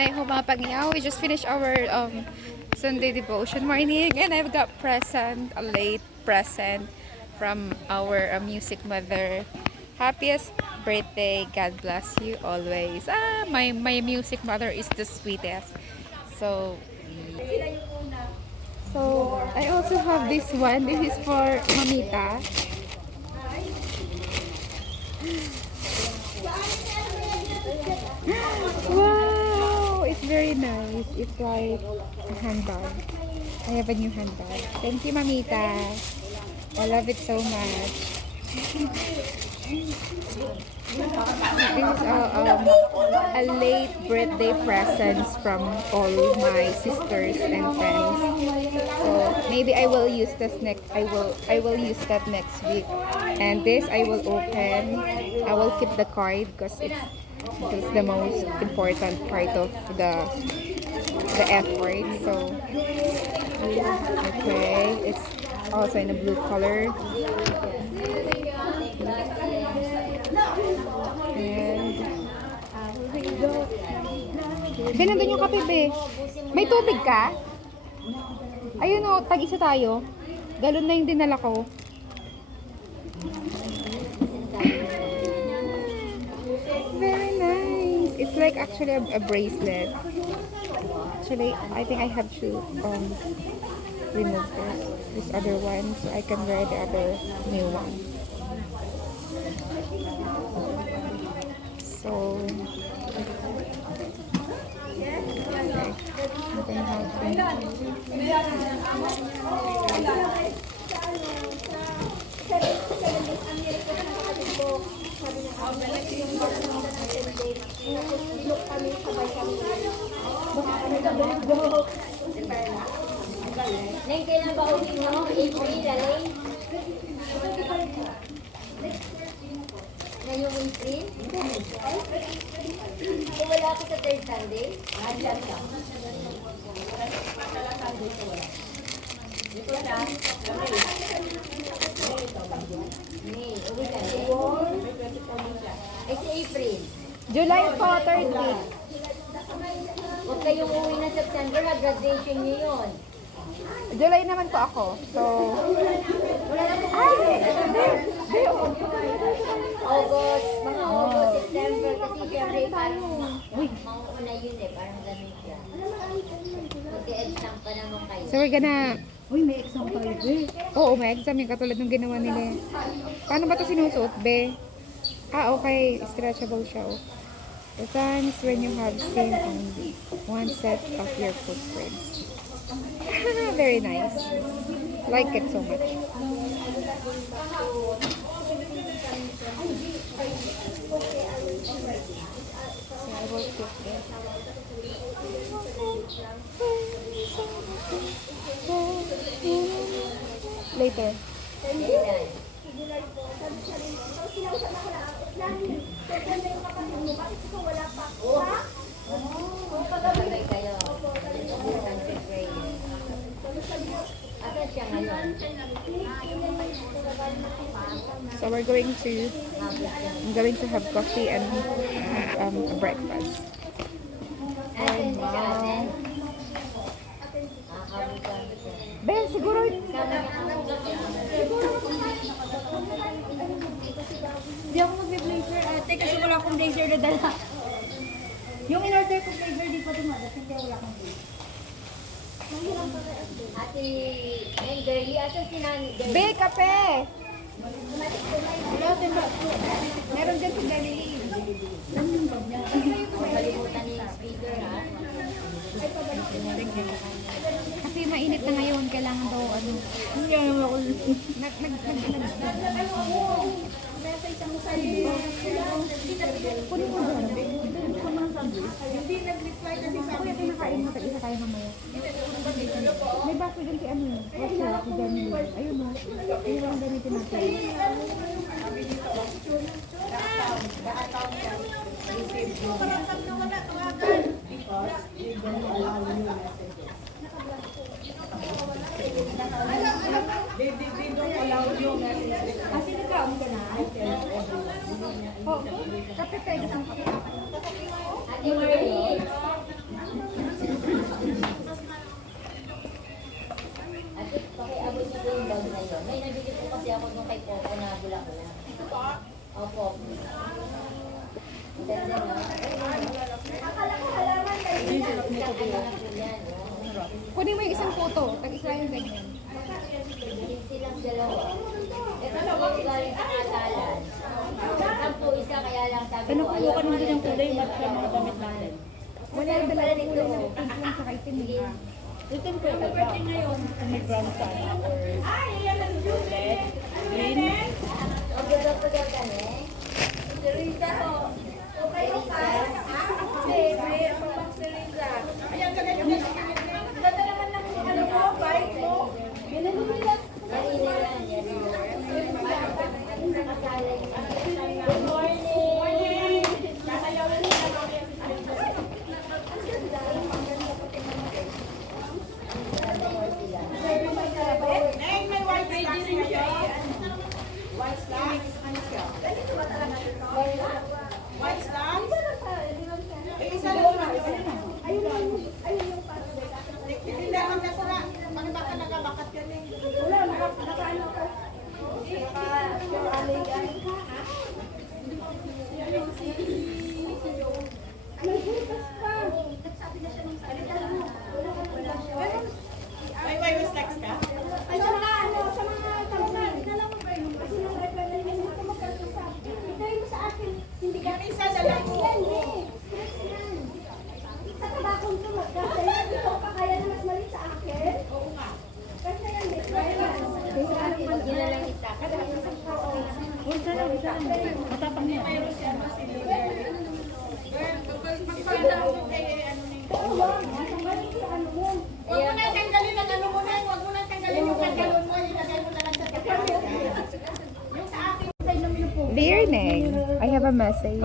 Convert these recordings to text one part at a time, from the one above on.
Nay humapangyaw. We just finished our Sunday devotion morning, and I've got present, a late present from our music mother. Happiest birthday. God bless you always. My music mother is the sweetest. So I also have this one. This is for Mamita. Wow, it's very nice. It's like a handbag. I have a new handbag. Thank you, Mamita. I love it so much. This is a late birthday presents from all my sisters and friends. So maybe I will use this next. I will use that next week. And this I will open. I will keep the card because it's the most important part of the effort. So okay, it's also in a blue color. Ben, nandun yung kape, be. May tubig ka? Ayun o, tag-isa tayo. Galon na yung dinala ko. Very nice. It's like actually a bracelet. Actually, I think I have to remove this other one so I can wear the other new one. So Neng, kailan ba ulit mo? April, alay? Ngayong April? Kung wala ako sa third Sunday, andyan ka. Dito siya. May, uwi ka rin. Ay, si April. July po, 3rd week. Huwag kayong uwi na September, graduation niyo yun. July naman po ako. So, August, mga August, September, kasi syempre parang mauuna yun eh, parang ganun siya. Mag-e-exam pa naman kayo. so we're gonna... Uy, may exam tayo, be. Oo, may exam yung katulad ng ginawa nila. Paano ba ito sinusuot, be? Okay. Stretchable siya, oh. The time is when you have seen only one set of your footprints. Very nice. Like it so much. So I will keep it. Later. Sabay kayo. Asan siya ngayon? So I'm going to have coffee and a breakfast. Asan si Janet? Ben, siguro Hindi ako mag-blazer ate kasi wala akong blazer na dala. Yung in-order ko blazer di pa dumadating kaya wala akong blazer. Ate, and girly, asan si Nani? Be, kape! Wala ate ba? Meron dyan si Galilei. Kalimutan ni speaker ha? Kasi mainit na ngayon, kailangan daw Hindi naman ako. Kunin mo dyan. Hindi nag-reply kasi sa akin. Kuya, pinakain mo, tag-isa tayo mamaya. May baso dyan si ano, Rosa, si Janine. Ayun o. Ayun ang gamitin natin. Kasi nagkaon ka na. Oh, kape tayo. Ate Marie, ano na po yan, no? Kunin mo yung isang photo. Tag-isa yung ganyan. Silang dalawa. Ito po galing sa kasalan. Isang po isa, kaya lang sabi Ano ko, po yung kanina yung kulay, ba't ka mga damit natin? Wala yung dalawa dito. Pink lang sa itim eh. Ito po yung birthday ngayon. May brown sana or violet, green. Okay, daw po daw ka, eh. Teresa ho. Okay, okay. Kanina yan, yan. Good morning! Yun na lang isa. Matapang niya. Huwag mo na tanggalin ang ano mo na. Huwag mo na tanggalin yung pantalon mo. Ilagay mo na lang sa pantalon. Yung sa akin. Dear Neng, I have a message.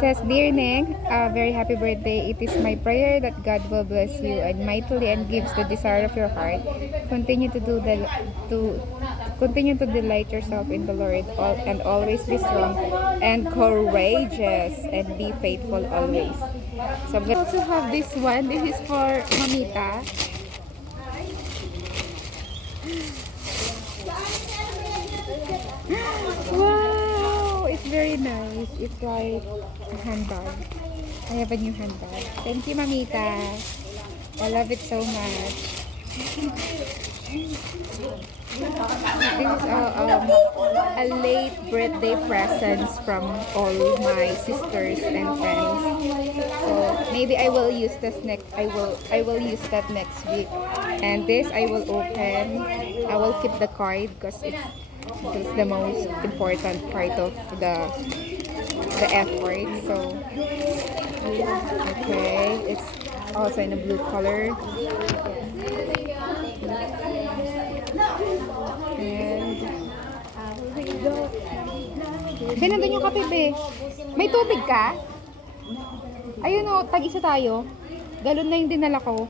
Says, Dear Neng, very happy birthday. It is my prayer that God will bless you and mightily and gives the desire of your heart. Continue to continue to delight yourself in the Lord and always be strong and courageous and be faithful always. So we also have this one. This is for Mamita. Wow, it's very nice. It's like a handbag. I have a new handbag. Thank you, Mamita. I love it so much. This is a late birthday presents from all my sisters and friends. So maybe I will use this next. I will use that next week. And this I will open. I will keep the card because it's the most important part of the effort. So okay, it's also in a blue color. And Ben, nandun yung kape, be. May tubig ka? Ayun o, tag-isa tayo. Galon na yung dinala ko.